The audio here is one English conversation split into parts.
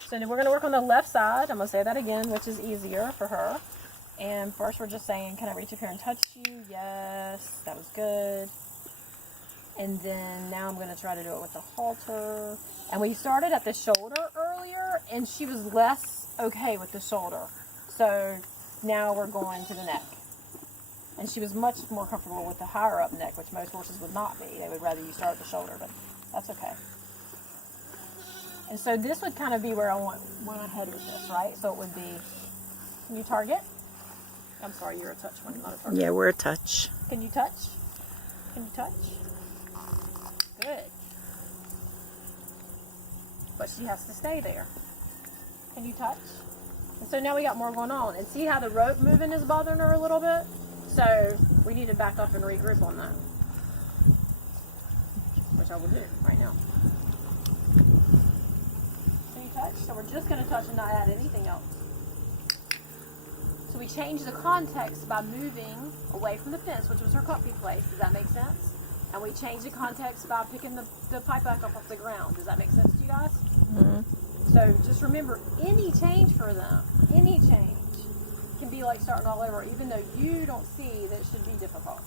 So we're going to work on the left side. I'm going to say that again, which is easier for her. And first we're just saying, can I reach up here and touch you? Yes, that was good. And then now I'm going to try to do it with the halter. And we started at the shoulder earlier, and she was less okay with the shoulder. So now we're going to the neck. And she was much more comfortable with the higher up neck, which most horses would not be. They would rather you start at the shoulder, but that's okay. And so this would kind of be where I want to head with this, right? So it would be, can you target? I'm sorry, you're a touch one, not a target. Yeah, we're a touch. Can you touch? Can you touch? Good. But she has to stay there. Can you touch? And so now we got more going on. And see how the rope moving is bothering her a little bit? So we need to back up and regroup on that. Which I will do right now. Can you touch? So we're just going to touch and not add anything else. So we change the context by moving away from the fence, which was her comfy place. Does that make sense? And we change the context by picking the pipe back up off the ground. Does that make sense to you guys? Mm-hmm. So just remember, any change for them, any change, can be like starting all over, even though you don't see that it should be difficult.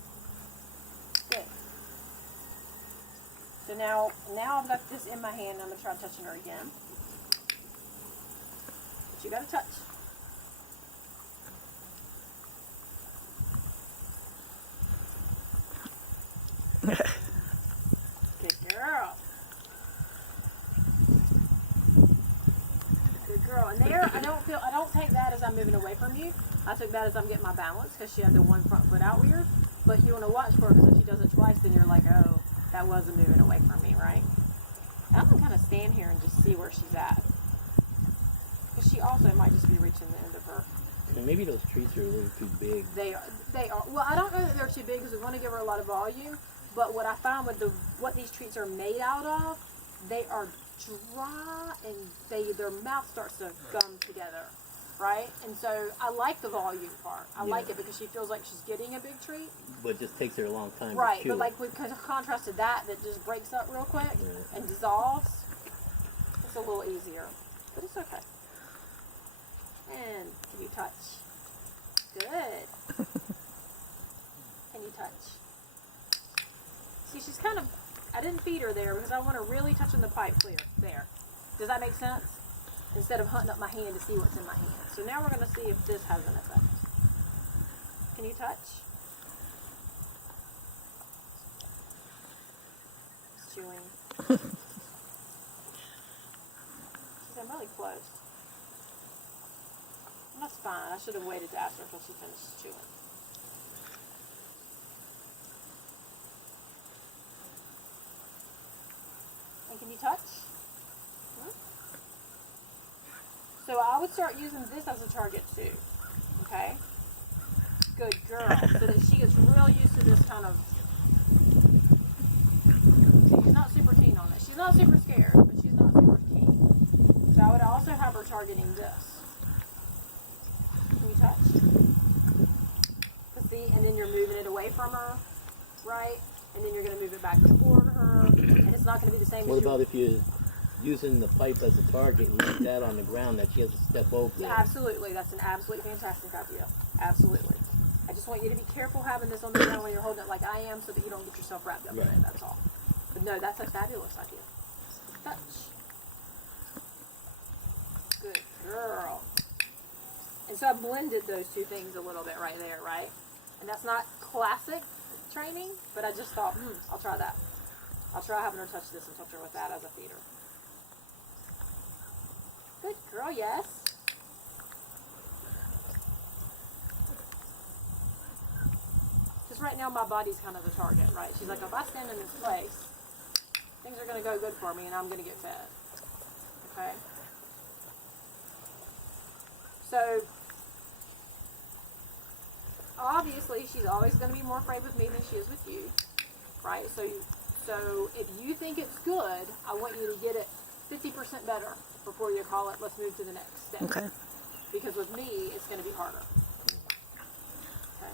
Good. So now I've got this in my hand. I'm going to try touching her again. But you got to touch. Good girl. Good girl. And there, I don't take that as I'm moving away from you. I took that as I'm getting my balance because she had the one front foot out weird. But you want to watch for her because if she does it twice, then you're like, oh, that wasn't moving away from me, right? And I'm going to kind of stand here and just see where she's at. Because she also might just be reaching the end of her. And maybe those treats are a little too big. They are. Well, I don't know that they're too big because we want to give her a lot of volume. But what I found with what these treats are made out of, they are dry and their mouth starts to gum together, right? And so I like the volume part. I like it because she feels like she's getting a big treat. But it just takes her a long time Right, to chew but it. like with contrast to that just breaks up real quick and dissolves, it's a little easier. But it's okay. And can you touch? Good. Can you touch? See, she's kind of, I didn't feed her there because I want her really touching the pipe clear. There. Does that make sense? Instead of hunting up my hand to see what's in my hand. So now we're going to see if this has an effect. Can you touch? It's chewing. She's getting really close. And that's fine. I should have waited to ask her until she finished chewing. And can you touch? So I would start using this as a target too. Okay? Good girl. So that she gets real used to this kind of... She's not super keen on it. She's not super scared, but she's not super keen. So I would also have her targeting this. Can you touch? See? And then you're moving it away from her, right? And then you're going to move it back toward her. And it's not going to be the same What as about if you're using the pipe as a target and leave that on the ground that she has to step over there? Absolutely. That's an absolutely fantastic idea. Absolutely. I just want you to be careful having this on the ground when you're holding it like I am so that you don't get yourself wrapped up in it. That's all. But no, that's a fabulous idea. Touch. Good girl. And so I blended those two things a little bit right there, right? And that's not classic training, but I just thought, I'll try that. I'll try having her touch this and touch her with that as a feeder. Good girl, yes. Just right now my body's kind of the target, right? She's like, if I stand in this place, things are going to go good for me and I'm going to get fed. Okay? So, obviously she's always going to be more afraid with me than she is with you, right? So if you think it's good, I want you to get it 50% better before you call it, let's move to the next step. Okay. Because with me, it's going to be harder. Okay?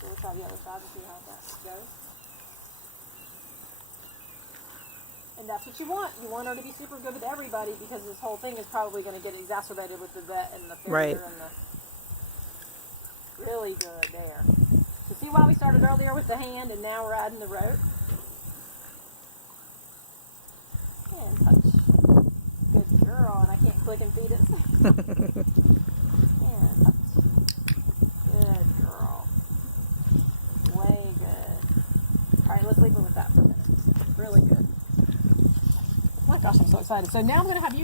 So we'll try the other side to see how that goes. And that's what you want. You want her to be super good with everybody because this whole thing is probably going to get exacerbated with the vet and the farrier Right. and the... Really good there. So see why we started earlier with the hand and now we're adding the rope? And touch. Good girl. And I can't click and feed it. And touch. Good girl. Way good. Alright, let's leave it with that for a minute. Really good. Oh my gosh, I'm so excited. So now I'm going to have you